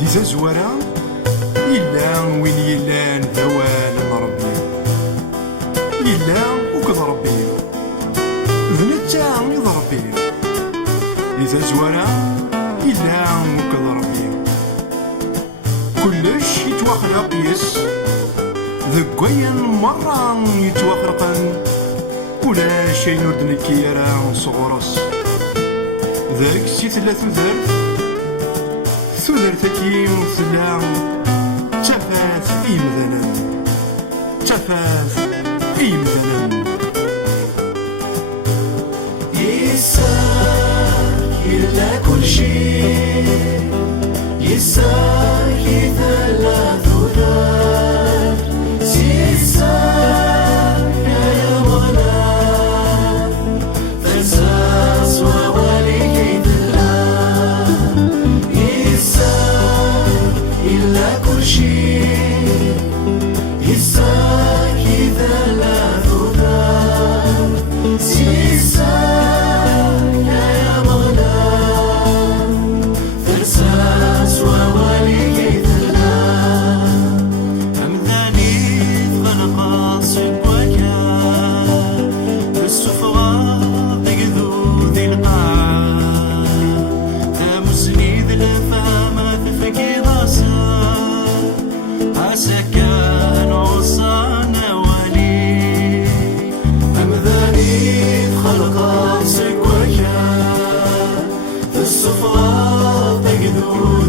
ذي تزورا إلا وين يلان ذوال ربي إلا وكذ ربي ذنتا يض ربي ذي تزورا إلا وكذ ربي كلش يتوخلق يس ذقوين مرة يتوخرقن ولا شي نرد الكيرا صغرس ذاك سي ثلاث ثلث كي وثلا تفاث إمذنا تفاث إمذنا يساك إلا كل شيء يساك ثلاث ذات يساك يا مغنى فساس وولي ذلا يساك إلا كل شيء يساك ثلاث ذات يساك يا مغنى فساس وولي ذلا أمذاني خلق صبوك بالسفرة تقذو ذي القاع تمسني ذي الفامة تفكي ضاسا عسكان عصانا ولي أمذاني خلق صبوك بالسفرة تقذو